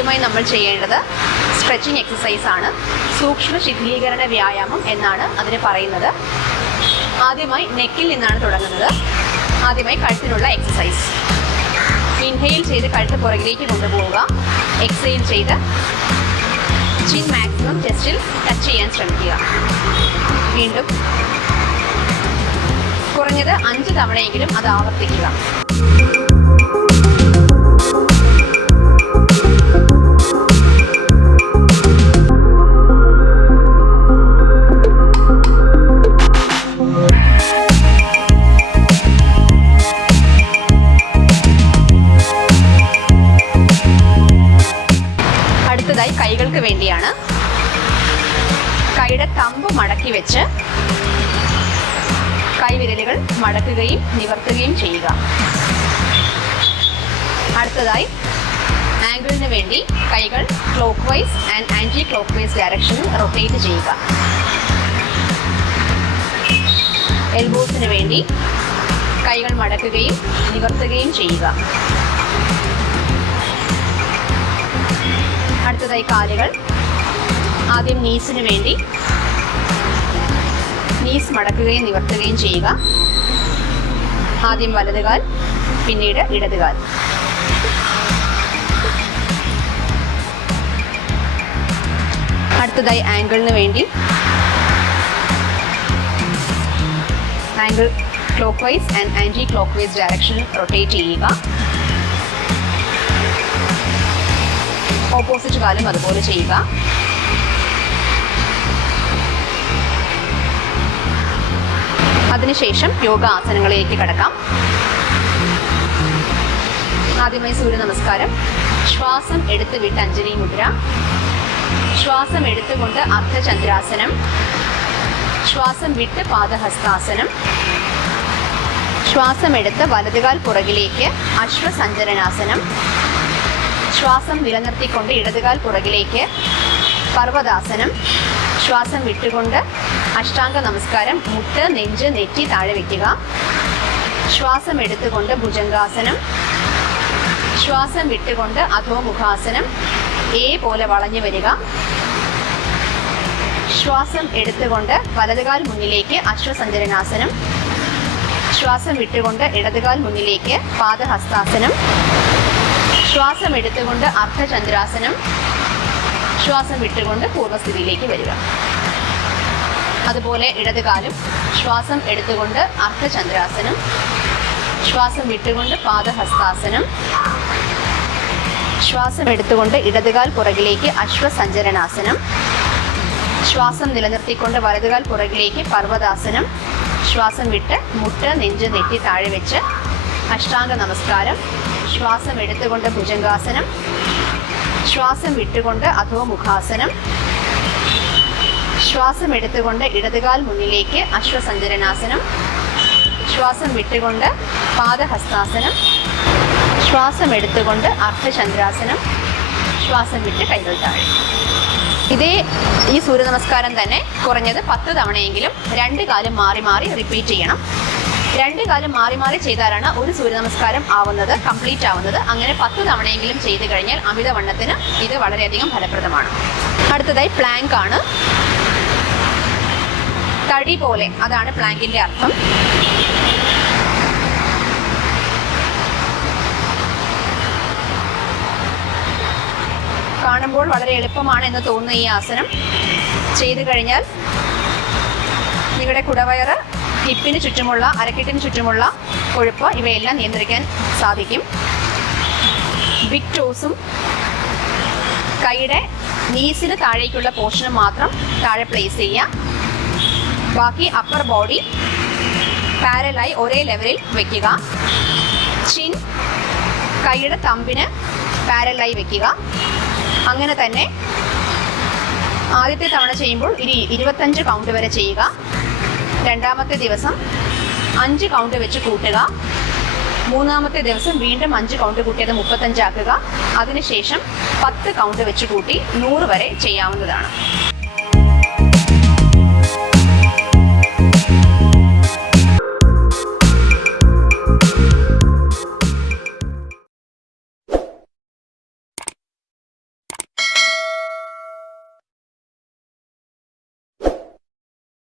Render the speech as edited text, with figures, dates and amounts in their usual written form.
ആദ്യമായി നമ്മൾ ചെയ്യേണ്ടത് സ്ട്രെച്ചിങ് എക്സസൈസ് ആണ്. സൂക്ഷ്മ ശിഥിലീകരണ വ്യായാമം എന്നാണ് അതിന് പറയുന്നത്. ആദ്യമായി നെക്കിൽ നിന്നാണ് തുടങ്ങുന്നത്. ആദ്യമായി കഴുത്തിനുള്ള എക്സസൈസ്. ഇൻഹെയിൽ ചെയ്ത് കഴുത്ത് പുറകിലേക്ക് കൊണ്ടുപോവുക. എക്സെയിൽ ചെയ്ത് ചിൻ മാക്സിമം ചെസ്റ്റിൽ ടച്ച് ചെയ്യാൻ ശ്രമിക്കുക. വീണ്ടും കുറഞ്ഞത് 5 തവണയെങ്കിലും അത് ആവർത്തിക്കുക. അടുത്തതായി കൈകൾക്ക് വേണ്ടിയാണ്. കൈയുടെ തമ്പ് മടക്കി വെച്ച് കൈവിരലുകൾ മടക്കുകയും നിവർത്തുകയും ചെയ്യുക. അടുത്തതായി ആംഗിളിന് വേണ്ടി കൈകൾ clockwise and anticlockwise ഡയറക്ഷനിൽ റൊട്ടേറ്റ് ചെയ്യുക. എൽബോസിന് വേണ്ടി കൈകൾ മടക്കുകയും നിവർത്തുകയും ചെയ്യുക. അടുത്തതായി കാലുകൾ. ആദ്യം നീസിന് വേണ്ടി നീസ് മടക്കുകയും നിവർത്തുകയും ചെയ്യുക. ആദ്യം വലതുകാൽ, പിന്നീട് ഇടതുകാൽ. അടുത്തതായി ആംഗിളിന് വേണ്ടി ankle clockwise and anticlockwise ഡയറക്ഷനിൽ റൊട്ടേറ്റ് ചെയ്യുക. ഓപ്പോസിറ്റ് കാലും അതുപോലെ ചെയ്യുക. അതിനുശേഷം യോഗ ആസനങ്ങളിലേക്ക് കടക്കാം. ആദ്യമായി സൂര്യ നമസ്കാരം. ശ്വാസം എടുത്ത് വിട്ട് അഞ്ജലി മുദ്ര. ശ്വാസം എടുത്തുകൊണ്ട് അർദ്ധചന്ദ്രാസനം. ശ്വാസം വിട്ട് പാദഹസ്താസനം. ശ്വാസം എടുത്ത് വലതുകാൽ പുറകിലേക്ക് അശ്വസഞ്ചരനാസനം. ശ്വാസം നിലനിർത്തിക്കൊണ്ട് ഇടതുകാൽ പുറകിലേക്ക് പർവ്വതാസനം. ശ്വാസം വിട്ടുകൊണ്ട് അഷ്ടാംഗ നമസ്കാരം. മുട്ട്, നെഞ്ച്, നെറ്റി താഴെ വയ്ക്കുക. ശ്വാസം എടുത്തുകൊണ്ട് ഭുജംഗാസനം. ശ്വാസം വിട്ടുകൊണ്ട് അധോമുഖാസനം. പോലെ വളഞ്ഞു വരിക. ശ്വാസം എടുത്തുകൊണ്ട് വലതുകാൽ മുന്നിലേക്ക് അശ്വസഞ്ചരനാസനം. ശ്വാസം വിട്ടുകൊണ്ട് ഇടതുകാൽ മുന്നിലേക്ക് പാദഹസ്താസനം. ശ്വാസം എടുത്തുകൊണ്ട് അർദ്ധചന്ദ്രാസനം. ശ്വാസം വിട്ടുകൊണ്ട് പൂർവ്വസ്ഥിതിയിലേക്ക് വരിക. അതുപോലെ ഇടതുകാലും ശ്വാസം എടുത്തുകൊണ്ട് അർദ്ധചന്ദ്രാസനം. ശ്വാസം വിട്ടുകൊണ്ട് പാദഹസ്താസനം. ശ്വാസം എടുത്തുകൊണ്ട് ഇടതുകാൽ പുറകിലേക്ക് അശ്വസഞ്ചരനാസനം. ശ്വാസം നിലനിർത്തിക്കൊണ്ട് വലതുകാൽ പുറകിലേക്ക് പർവ്വതാസനം. ശ്വാസം വിട്ട് മുട്ട്, നെഞ്ച്, നെറ്റി താഴെ വെച്ച് അഷ്ടാംഗ നമസ്കാരം. ശ്വാസം എടുത്തുകൊണ്ട് ഭുജംഗാസനം. ശ്വാസം വിട്ടുകൊണ്ട് അധോമുഖാസനം. ശ്വാസം എടുത്തുകൊണ്ട് ഇടതുകാൽ മുന്നിലേക്ക് അശ്വസഞ്ചരനാസനം. ശ്വാസം വിട്ടുകൊണ്ട് പാദഹസ്താസനം. ശ്വാസം എടുത്തുകൊണ്ട് അർദ്ധചന്ദ്രാസനം. ശ്വാസം വിട്ട് കൈകൾ താഴെ. ഈ സൂര്യ നമസ്കാരം തന്നെ കുറഞ്ഞത് 10 തവണയെങ്കിലും 2 കാലും മാറി മാറി റിപ്പീറ്റ് ചെയ്യണം. 2 കാലും മാറി മാറി ചെയ്താലാണ് ഒരു സൂര്യ നമസ്കാരം കംപ്ലീറ്റ് ആവുന്നത്. അങ്ങനെ 10 തവണയെങ്കിലും ചെയ്ത് കഴിഞ്ഞാൽ അമിതവണ്ണത്തിന് ഇത് വളരെയധികം ഫലപ്രദമാണ്. അടുത്തതായി പ്ലാങ്ക് ആണ്. തടി പോലെ, അതാണ് പ്ലാങ്കിന്റെ അർത്ഥം. കാണുമ്പോൾ വളരെ എളുപ്പമാണ് എന്ന് തോന്നുന്ന ഈ ആസനം ചെയ്തു കഴിഞ്ഞാൽ നിങ്ങളുടെ കുടവയറ്, ഹിപ്പിന് ചുറ്റുമുള്ള, അരക്കെട്ടിന് ചുറ്റുമുള്ള കൊഴുപ്പ് ഇവയെല്ലാം നിയന്ത്രിക്കാൻ സാധിക്കും. ബിഗ് ടോസും കൈയുടെ നീസിന് താഴേക്കുള്ള പോർഷനും മാത്രം താഴെ പ്ലേസ് ചെയ്യുക. ബാക്കി അപ്പർ ബോഡി പാരലായി ഒരേ ലെവലിൽ വയ്ക്കുക. ചിൻ കൈയുടെ തമ്പിന് പാരലായി വയ്ക്കുക. അങ്ങനെ തന്നെ ആദ്യത്തെ തവണ ചെയ്യുമ്പോൾ 25 കൗണ്ട് വരെ ചെയ്യുക. രണ്ടാമത്തെ ദിവസം 5 കൗണ്ട് വെച്ച് കൂട്ടുക. മൂന്നാമത്തെ ദിവസം വീണ്ടും 5 കൗണ്ട് കൂട്ടിയത് 35 ആക്കുക. അതിനുശേഷം 10 കൗണ്ട് വെച്ച് കൂട്ടി 100 വരെ ചെയ്യാവുന്നതാണ്.